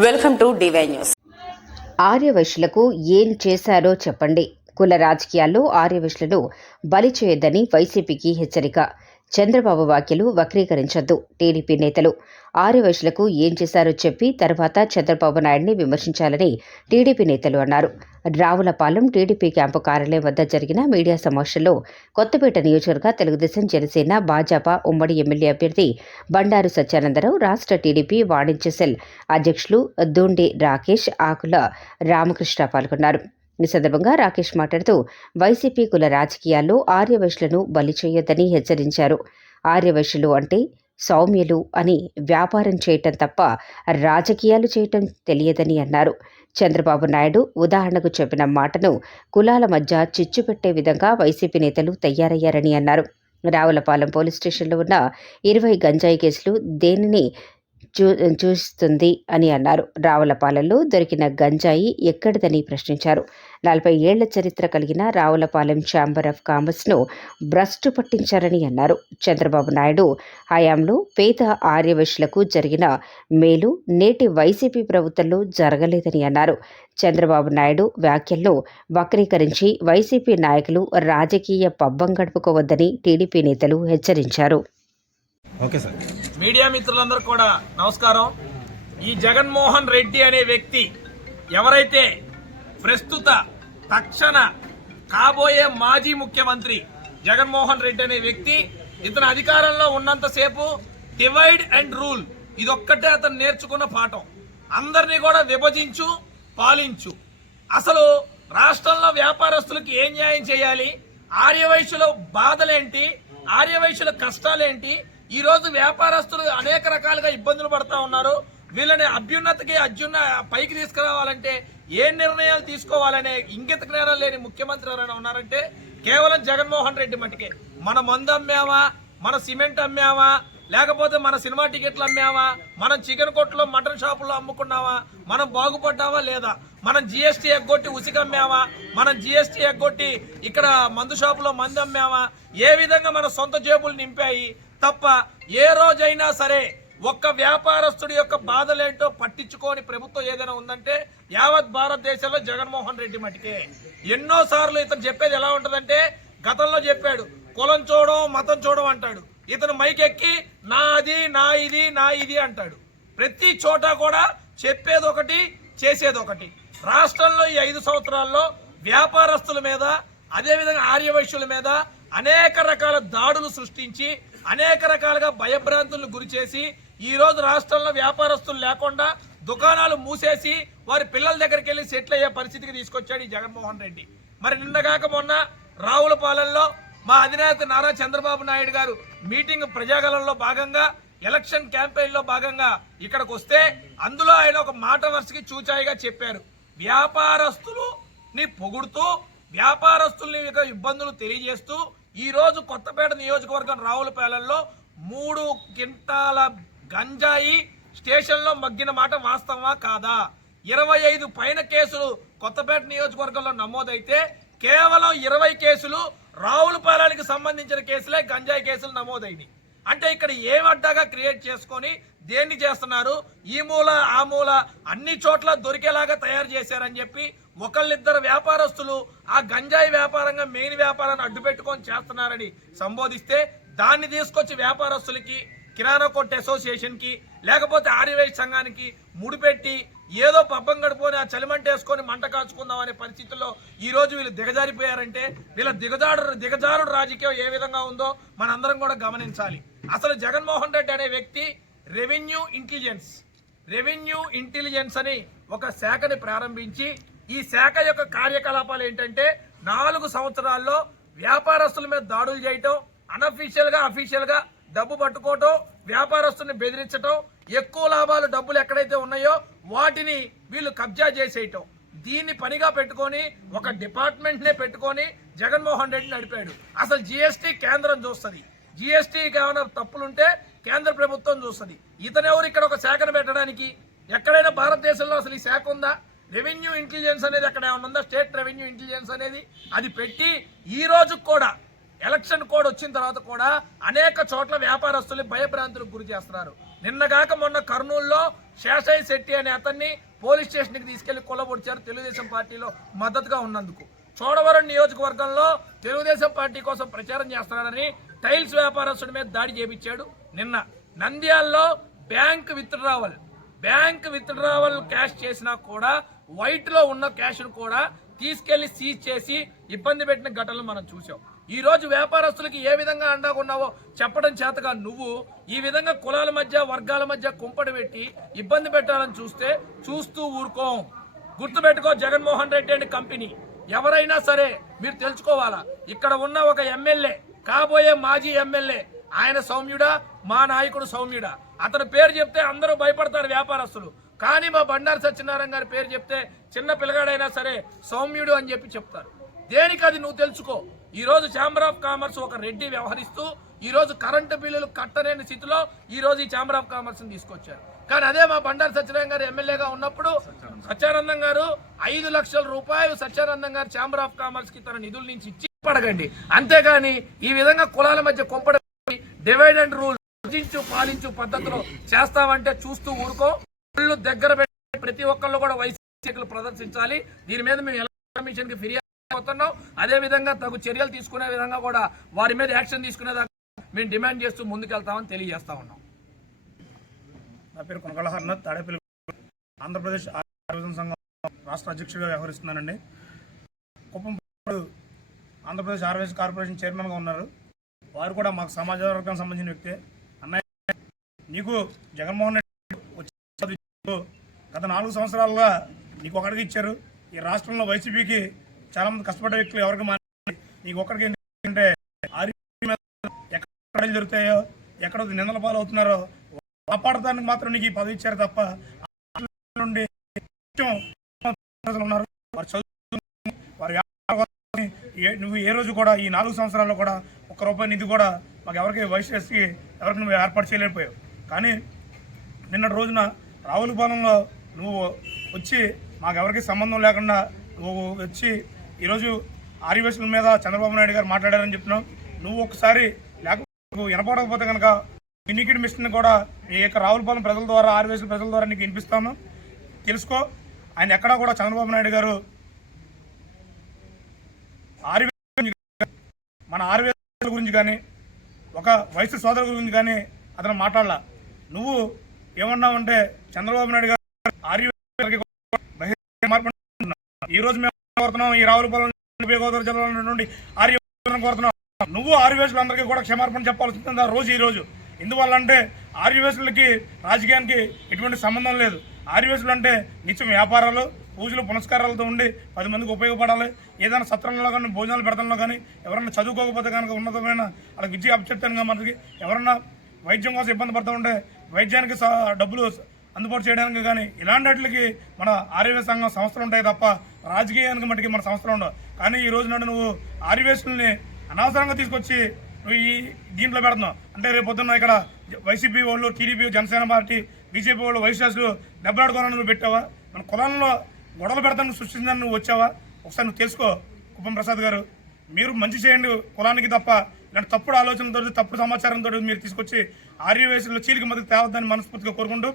Welcome to D Y news. ఆర్యవైశ్యులకు ఏం చేశారో చెప్పండి. కుల రాజకీయాల్లో ఆర్యవైశ్యులను బలి చేయొద్దని వైసీపీకి హెచ్చరిక. చంద్రబాబు వ్యాఖ్యలు వక్రీకరించొద్దు. టీడీపీ నేతలు ఆర్యవైశ్యులకు ఏం చేశారో చెప్పి తర్వాత చంద్రబాబు నాయుడిని విమర్శించాలని టీడీపీ నేతలు అన్నారు. రావులపాలెం టీడీపీ క్యాంపు కార్యాలయం వద్ద జరిగిన మీడియా సమావేశంలో కొత్తపేట నియోజకవర్గ తెలుగుదేశం జనసేన భాజపా ఉమ్మడి ఎమ్మెల్యే అభ్యర్థి బండారు సత్యానందరావు రాష్ట్ర టీడీపీ వాణిజ్య సెల్ అధ్యక్షులు దూండి రాకేష్ ఆకుల రామకృష్ణ పాల్గొన్నారు. ఈ సందర్భంగా రాకేష్ మాట్లాడుతూ వైసీపీ కుల రాజకీయాల్లో ఆర్యవైశ్యులను బలి చేయొద్దని హెచ్చరించారు. ఆర్యవైశ్యులు అంటే సౌమ్యులు అని వ్యాపారం చేయటం తప్ప రాజకీయాలు చేయటం తెలియదని అన్నారు. చంద్రబాబు నాయుడు ఉదాహరణకు చెప్పిన మాటను కులాల మధ్య చిచ్చు పెట్టే విధంగా వైసీపీ నేతలు తయారయ్యారని అన్నారు. రావులపాలెం పోలీస్ స్టేషన్లో ఉన్న ఇరవై గంజాయి కేసులు దేనిని చూ చూస్తుంది అని అన్నారు. రావులపాలెంలో దొరికిన గంజాయి ఎక్కడిదని ప్రశ్నించారు. నలభై ఏళ్ళ చరిత్ర కలిగిన రావులపాలెం ఛాంబర్ ఆఫ్ కామర్స్ను భ్రష్టు పట్టించారని అన్నారు. చంద్రబాబు నాయుడు హయాంలో పేద ఆర్యవైశ్యులకు జరిగిన మేలు నేటి వైసీపీ ప్రభుత్వంలో జరగలేదని అన్నారు. చంద్రబాబు నాయుడు వ్యాఖ్యలను వక్రీకరించి వైసీపీ నాయకులు రాజకీయ పబ్బం గడుపుకోవద్దని టీడీపీ నేతలు హెచ్చరించారు. Okay sir. మీడియా మిత్రులందరూ కూడా నమస్కారం. ఈ జగన్మోహన్ రెడ్డి అనే వ్యక్తి ఎవరైతే ప్రస్తుత తక్షణ కాబోయే మాజీ ముఖ్యమంత్రి జగన్మోహన్ రెడ్డి అనే వ్యక్తి ఇతను అధికారంలో ఉన్నంతసేపు డివైడ్ అండ్ రూల్ ఇదొక్కటే అతను నేర్చుకున్న పాఠం. అందరినీ కూడా విభజించు పాలించు. అసలు రాష్ట్రంలో వ్యాపారస్తులకు ఏం న్యాయం చేయాలి? ఆర్యవైశ్యుల బాధలేంటి? ఆర్యవైశ్యుల కష్టాలేంటి? ఈరోజు వ్యాపారస్తులు అనేక రకాలుగా ఇబ్బందులు పడతా ఉన్నారు. వీళ్ళని అభ్యున్నతికి అత్యున్న పైకి తీసుకురావాలంటే ఏ నిర్ణయాలు తీసుకోవాలనే ఇంగిత జ్ఞానం లేని ముఖ్యమంత్రి ఎవరైనా ఉన్నారంటే కేవలం జగన్మోహన్ రెడ్డి మటుకే. మన మందు అమ్మావా మన సిమెంట్ అమ్మావా లేకపోతే మన సినిమా టికెట్లు అమ్మావా మనం చికెన్ కొట్లో మటన్ షాపుల్లో అమ్ముకున్నావా మనం బాగుపడ్డావా లేదా మనం జిఎస్టీ ఎగ్గొట్టి ఉసిక మనం జిఎస్టీ ఎగ్గొట్టి ఇక్కడ మందు షాపులో మందు అమ్మావా ఏ విధంగా మన సొంత జేబులు నింపాయి తప్ప ఏ రోజైనా సరే ఒక్క వ్యాపారస్తుడి యొక్క బాధలేంటో పట్టించుకోని ప్రభుత్వం ఏదైనా ఉందంటే యావత్ భారతదేశంలో జగన్మోహన్ రెడ్డి మటుకే. ఎన్నో సార్లు ఇతను చెప్పేది ఎలా ఉంటదంటే గతంలో చెప్పాడు కులం చూడడం మతం చూడడం అంటాడు. ఇతను మైక్ ఎక్కి నా అది నా ఇది నా ఇది అంటాడు. ప్రతి చోట కూడా చెప్పేది ఒకటి చేసేది ఒకటి రాష్ట్రంలో ఈ ఐదు సంవత్సరాల్లో వ్యాపారస్తుల మీద అదేవిధంగా ఆర్యవైశ్యుల మీద అనేక రకాల దాడులు సృష్టించి అనేక రకాలుగా భయభ్రాంతులను గురి చేసి రాష్ట్రంలో వ్యాపారస్తులు లేకుండా దుకాణాలు మూసేసి వారి పిల్లల దగ్గరికి వెళ్ళి సెటిల్ అయ్యే పరిస్థితికి తీసుకొచ్చాడు ఈ జగన్మోహన్ రెడ్డి. మరి నిన్నగాక మొన్న రావులపాలెంలో మా అధినేత నారా చంద్రబాబు నాయుడు గారు మీటింగ్ ప్రజాగలంలో భాగంగా ఎలక్షన్ క్యాంపెయిన్లో భాగంగా ఇక్కడికి వస్తే అందులో ఆయన ఒక మాట వరుసకి చూచాయిగా చెప్పారు. వ్యాపారస్తులు ని పొగుడుతూ వ్యాపారస్తుల్ని యొక్క ఇబ్బందులు తెలియజేస్తూ ఈరోజు కొత్తపేట నియోజకవర్గం రావులపాలెంలో మూడు క్వింటాల గంజాయి స్టేషన్లో మగ్గిన మాట వాస్తవమా కాదా? ఇరవై ఐదు పైన కేసులు కొత్తపేట నియోజకవర్గంలో నమోదైతే కేవలం ఇరవై కేసులు రావులపాలెంకి సంబంధించిన కేసులే గంజాయి కేసులు నమోదైనవి అంటే ఇక్కడ ఏం అడ్డాగా క్రియేట్ చేసుకొని దేన్ని చేస్తున్నారు? ఈ మూల ఆ మూల అన్ని చోట్ల దొరికేలాగా తయారు చేశారని చెప్పి ఒకళ్ళిద్దరు వ్యాపారస్తులు ఆ గంజాయి వ్యాపారంగా మెయిన్ వ్యాపారాన్ని అడ్డుపెట్టుకొని చేస్తున్నారని సంబోధిస్తే దాన్ని తీసుకొచ్చి వ్యాపారస్తులకి కిరాణా కొట్టు అసోసియేషన్కి లేకపోతే ఆర్యవై సంఘానికి ముడిపెట్టి ఏదో పబ్బం గడిపోని ఆ చలిమంట వేసుకొని మంట కాచుకుందాం అనే పరిస్థితుల్లో ఈరోజు వీళ్ళు దిగజారిపోయారంటే వీళ్ళ దిగజారు దిగజారుడు రాజకీయం ఏ విధంగా ఉందో మనందరం కూడా గమనించాలి. అసలు జగన్మోహన్ రెడ్డి అనే వ్యక్తి రెవెన్యూ ఇంటెలిజెన్స్ రెవెన్యూ ఇంటెలిజెన్స్ అని ఒక శాఖని ప్రారంభించి ఈ శాఖ యొక్క కార్యకలాపాలు ఏంటంటే నాలుగు సంవత్సరాల్లో వ్యాపారస్తుల మీద దాడులు చేయటం అనఫీషియల్గా గా అఫీషియల్గా డబ్బు పట్టుకోవటం వ్యాపారస్తుల్ని బెదిరించటం ఎక్కువ లాభాలు డబ్బులు ఎక్కడైతే ఉన్నాయో వాటిని వీళ్ళు కబ్జా చేసేయటం. దీన్ని పనిగా పెట్టుకొని ఒక డిపార్ట్మెంట్ నే పెట్టుకొని జగన్మోహన్ రెడ్డి నడిపాడు. అసలు జిఎస్టీ కేంద్రం చూస్తుంది. జిఎస్టీకి ఏమైనా తప్పులుంటే కేంద్ర ప్రభుత్వం చూస్తుంది. ఇతనెవరు ఇక్కడ ఒక శాఖను పెట్టడానికి? ఎక్కడైనా భారతదేశంలో అసలు ఈ శాఖ ఉందా? రెవెన్యూ ఇంటెలిజెన్స్ అనేది అక్కడ ఏమైనా ఉందా? స్టేట్ రెవెన్యూ ఇంటెలిజెన్స్ అనేది అది పెట్టి ఈ రోజు కూడా ఎలక్షన్ కోడ్ వచ్చిన తర్వాత కూడా అనేక చోట్ల వ్యాపారస్తులు భయభ్రాంతులకు గురి చేస్తున్నారు. నిన్నగాక మొన్న కర్నూలులో శేషయ్య శెట్టి అనే అతన్ని పోలీస్ స్టేషన్కి తీసుకెళ్ళి కొల్లబొడిచారు తెలుగుదేశం పార్టీలో మద్దతుగా ఉన్నందుకు. చోడవరం నియోజకవర్గంలో తెలుగుదేశం పార్టీ కోసం ప్రచారం చేస్తున్నాడని టైల్స్ వ్యాపారస్తుడి మీద దాడి చేపించాడు. నిన్న నంద్యాల్లో bank withdrawal bank withdrawal cash చేసినా కూడా వైట్లో ఉన్న క్యాష్ కూడా తీసుకెళ్ళి సీజ్ చేసి ఇబ్బంది పెట్టిన ఘటనలు మనం చూసాం ఈ రోజు వ్యాపారస్తులకి ఏ విధంగా అండగా ఉన్నావో చెప్పడం చేతగా నువ్వు ఈ విధంగా కులాల మధ్య వర్గాల మధ్య కుంపడి పెట్టి ఇబ్బంది పెట్టాలని చూస్తే చూస్తూ ఊరుకోం. గుర్తుపెట్టుకో జగన్మోహన్ రెడ్డి అండ్ కంపెనీ. ఎవరైనా సరే మీరు తెలుసుకోవాలా ఇక్కడ ఉన్న ఒక ఎమ్మెల్యే కాబోయే మాజీ ఎమ్మెల్యే ఆయన సౌమ్యుడా మా నాయకుడు సౌమ్యుడా. అతని పేరు చెప్తే అందరూ భయపడతారు వ్యాపారస్తులు. కానీ మా బండారు సత్యనారాయణ గారి పేరు చెప్తే చిన్న పిల్లగాడైనా సరే సౌమ్యుడు అని చెప్పి చెప్తారు. దేనికి అది నువ్వు తెలుసుకో? ఈరోజు ఛాంబర్ ఆఫ్ కామర్స్ ఒక రెడ్డి వ్యవహరిస్తూ ఈరోజు కరెంటు బిల్లులు కట్టలేని స్థితిలో ఈ రోజు ఈ ఛాంబర్ ఆఫ్ కామర్స్ని తీసుకొచ్చారు. కానీ అదే మా బండారు సత్యనారాయణ గారు ఎమ్మెల్యేగా ఉన్నప్పుడు సత్యానందం గారు ఐదు లక్షల రూపాయలు సత్యానందం గారు ఛాంబర్ ఆఫ్ కామర్స్కి తన నిధుల నుంచి ఇచ్చి పడగండి అంతేగాని ఈ విధంగా కులాల మధ్య కొంపడ డివైడ్ అండ్ రూల్ విభజించు పాలించు పద్ధతిలో చేస్తామంటే చూస్తూ ఊరుకో. దగ్గర పెట్టి ప్రతి ఒక్కళ్ళు కూడా వైసీపీలు ప్రదర్శించాలి. దీని మీద మేము ఎలక్షన్ కమిషన్కి ఫిర్యాదు అవుతున్నాం అదే విధంగా తగు చర్యలు తీసుకునే విధంగా కూడా వారి మీద యాక్షన్ తీసుకునేదాకా మేము డిమాండ్ చేస్తూ ముందుకెళ్తామని తెలియజేస్తా ఉన్నాం. నా పేరు కొనగల హర్నాథ్ తాడేపల్లి ఆంధ్రప్రదేశ్ ఆరోగ్య సంఘం రాష్ట్ర అధ్యక్షుడిగా వ్యవహరిస్తున్నానండి. కుప్పం ఆంధ్రప్రదేశ్ ఆర్వేస్ కార్పొరేషన్ చైర్మన్గా ఉన్నారు. వారు కూడా మాకు సమాజ వర్గానికి సంబంధించిన వ్యక్తే. అన్నయ్య నీకు జగన్మోహన్ గత నాలుగు సంవత్సరాలుగా నీకు ఒకరికి ఇచ్చారు. ఈ రాష్ట్రంలో వైసీపీకి చాలా మంది కష్టపడ్డ వ్యక్తులు ఎవరికి మారి నీకు ఒక్కడికి అంటే ఎక్కడ జరుగుతాయో ఎక్కడ నిందల పాలు అవుతున్నారో కాపాడటానికి మాత్రం నీకు ఈ పదవి ఇచ్చారు తప్ప నుండి ప్రజలు ఉన్నారు. వారు చదువు వారి నువ్వు ఏ రోజు కూడా ఈ నాలుగు సంవత్సరాల్లో కూడా ఒక్క రూపాయి నిధి కూడా మాకు ఎవరికి వైసీఎస్కి ఎవరికి నువ్వు ఏర్పాటు చేయలేకపోయావు. కానీ నిన్నటి రోజున రావులపాలెంలో నువ్వు వచ్చి మాకెవరికి సంబంధం లేకుండా నువ్వు వచ్చి ఈరోజు ఆర్యవేశుల మీద చంద్రబాబు నాయుడు గారు మాట్లాడారని చెప్తున్నావు నువ్వు ఒకసారి లేకపోతే నువ్వు వినపడకపోతే కనుక వినికిడి మిషన్ కూడా ఈ యొక్క రావులపాలెం ప్రజల ద్వారా ఆర్యవేశుల ప్రజల ద్వారా నీకు వినిపిస్తాను. తెలుసుకో ఆయన ఎక్కడా కూడా చంద్రబాబు నాయుడు గారు ఆర్యవేశ మన ఆర్యవేశ గురించి కానీ ఒక వయసు సోదరుల గురించి కానీ అతను మాట్లాడాల. నువ్వు ఏమన్నా ఉంటే చంద్రబాబు నాయుడు గారు ఆర్యవేశులకి బహిరంగ ఈ రోజు మేము కోరుతున్నాం ఈ రావులపాలెం గోదావరి జిల్లాల నుండి ఆర్యవేశులను కోరుతున్నాం. నువ్వు ఆర్యవేశులందరికీ కూడా క్షమార్పణ చెప్పాల్సింది ఆ రోజు ఈ రోజు. ఎందువల్ల అంటే ఆర్యవేశులకి రాజకీయానికి ఎటువంటి సంబంధం లేదు. ఆర్యవేశులు అంటే నిత్యం వ్యాపారాలు పూజలు పునస్కారాలతో ఉండి పది మందికి ఉపయోగపడాలి. ఏదైనా సత్రంలో కానీ భోజనాలు పెడతంలో కానీ ఎవరైనా చదువుకోకపోతే కనుక ఉన్నతమైన వాళ్ళకి విద్య అప్పచెప్తాను మనకి. ఎవరన్నా వైద్యం కోసం ఇబ్బంది పడుతూ ఉంటే వైద్యానికి స- డబ్బులు అందుబాటు చేయడానికి కానీ ఇలాంటి వాటికి మన ఆర్యవే సంఘం సంస్థలు ఉంటాయి తప్ప రాజకీయానికి మటుకి మన సంస్థలు ఉండవు. కానీ ఈ రోజు నాడు నువ్వు ఆర్యవేసుల్ని అనవసరంగా తీసుకొచ్చి నువ్వు ఈ దీంట్లో పెడుతున్నావు. అంటే రేపు పొద్దున్న ఇక్కడ వైసీపీ వాళ్ళు టీడీపీ జనసేన పార్టీ బీజేపీ వాళ్ళు వైశ్యాసులు దెబ్బలాడుకోవాలని నువ్వు పెట్టావా? మన కులంలో గొడవలు పెడతాను సృష్టిందని నువ్వు వచ్చావా? ఒకసారి నువ్వు తెలుసుకో కుప్పం ప్రసాద్ గారు. మీరు మంచి చేయండి కులానికి తప్ప ఇలాంటి తప్పుడు ఆలోచనలతో తప్పుడు సమాచారంతో మీరు తీసుకొచ్చి ఆర్యవేశంలో చీలికి మద్దతు తేవద్దని మనస్ఫూర్తిగా కోరుకుంటూ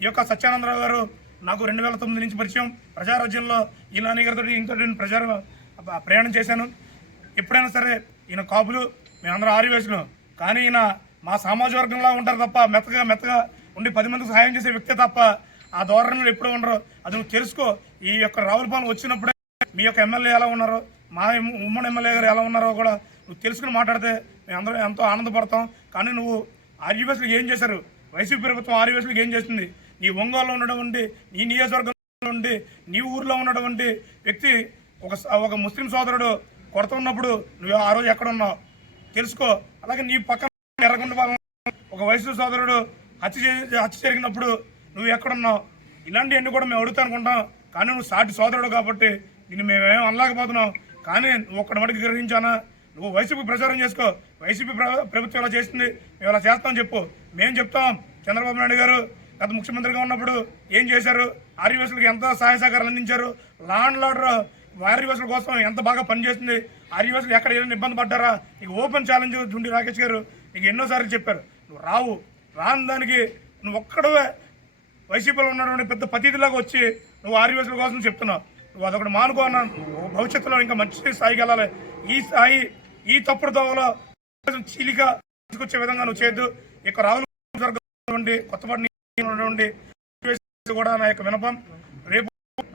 ఈ యొక్క సత్యానందరావు గారు నాకు రెండు వేల తొమ్మిది నుంచి పరిచయం. ప్రజారాజ్యంలో ఈలాని గారితో ఇంతో నేను ప్రజా ప్రయాణం చేశాను. ఎప్పుడైనా సరే ఈయన కాపులు మేమందరం ఆర్యవేశులు. కానీ ఈయన మా సామాజ వర్గంలో ఉంటారు తప్ప మెత్తగా మెత్తగా ఉండి పది మందికి సహాయం చేసే వ్యక్తే తప్ప ఆ ధోరణిలో ఎప్పుడు ఉండరు. అది నువ్వు తెలుసుకో. ఈ యొక్క రావులపాలెం వచ్చినప్పుడే మీ యొక్క ఎమ్మెల్యే ఎలా ఉన్నారో? మా ఉమ్మడి ఎమ్మెల్యే గారు ఎలా ఉన్నారో కూడా నువ్వు తెలుసుకుని మాట్లాడితే మేము అందరం ఎంతో ఆనందపడతాం. కానీ నువ్వు ఆర్యవేసులకు ఏం చేశారు? వైసీపీ ప్రభుత్వం ఆర్యవేసులకు ఏం చేస్తుంది నీ ఒంగోలులో ఉన్నటువంటి నీ నియోజకవర్గంలో ఉండి నీ ఊర్లో ఉన్నటువంటి వ్యక్తి ఒక ఒక ముస్లిం సోదరుడు కొరత ఉన్నప్పుడు నువ్వు ఆ రోజు ఎక్కడ ఉన్నావు? తెలుసుకో. అలాగే నీ పక్కన ఎర్రగొండ ఒక వయసు సోదరుడు హత్య చే- హత్య జరిగినప్పుడు నువ్వు ఎక్కడున్నావు ఇలాంటివన్నీ కూడా మేము అడుగుతా అనుకుంటాం. కానీ నువ్వు సాటి సోదరుడు కాబట్టి నిన్ను మేమేం అనలేకపోతున్నాం. కానీ నువ్వు ఒక్కడి మటుకు గ్రహించానా? నువ్వు వైసీపీ ప్రచారం చేసుకో. వైసీపీ ప్రభుత్వం ఇలా చేసింది మేము ఇలా చేస్తామని చెప్పు. మేము చెప్తాం. చంద్రబాబు నాయుడు గారు గత ముఖ్యమంత్రిగా ఉన్నప్పుడు ఏం చేశారు? ఆర్యవేసులకు ఎంత సహాయ సహకారాలు అందించారు? లాండ్ లాడర్ ఆర్యవేసుల కోసం ఎంత బాగా పనిచేస్తుంది? ఆర్యవేసులు ఎక్కడ ఏదైనా ఇబ్బంది పడ్డారా? నీకు ఓపెన్ ఛాలెంజ్ జుండి రాకేష్ గారు నీకు ఎన్నోసార్లు చెప్పారు. నువ్వు రావు. రాని దానికి నువ్వు ఒక్కడవే. వైసీపీలో ఉన్నటువంటి పెద్ద పతిథిలాగా వచ్చి నువ్వు ఆర్యవేసుల కోసం చెప్తున్నావు. నువ్వు అదొకటి మానుకో అన్నాను. నువ్వు భవిష్యత్తులో ఇంకా మంచి స్థాయికి వెళ్ళాలి. ఈ స్థాయి ఈ తప్పుడు దోవలో చీలిక తీసుకొచ్చే విధంగా నువ్వు చేయొద్దు. ఇక రాహుల్ గాంధీ కొత్తపాటి కూడా నా యొక్క వినపం. రేపు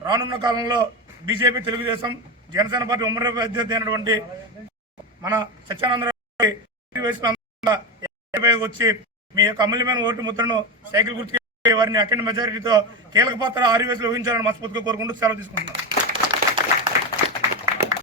రానున్న కాలంలో బీజేపీ తెలుగుదేశం జనసేన పార్టీ ఉమ్మడి అభ్యర్థి అయినటువంటి మన సత్యానందరావు వచ్చి మీ యొక్క అమూల్యమైన ఓటు ముద్రను సైకిల్ గుర్తు వారిని అఖండ మెజారిటీతో కీలక పాత్ర ఆరు వేసులు వహించాలని మనస్ఫూర్తిగా కోరుకుంటూ సెలవు తీసుకుంటున్నాను.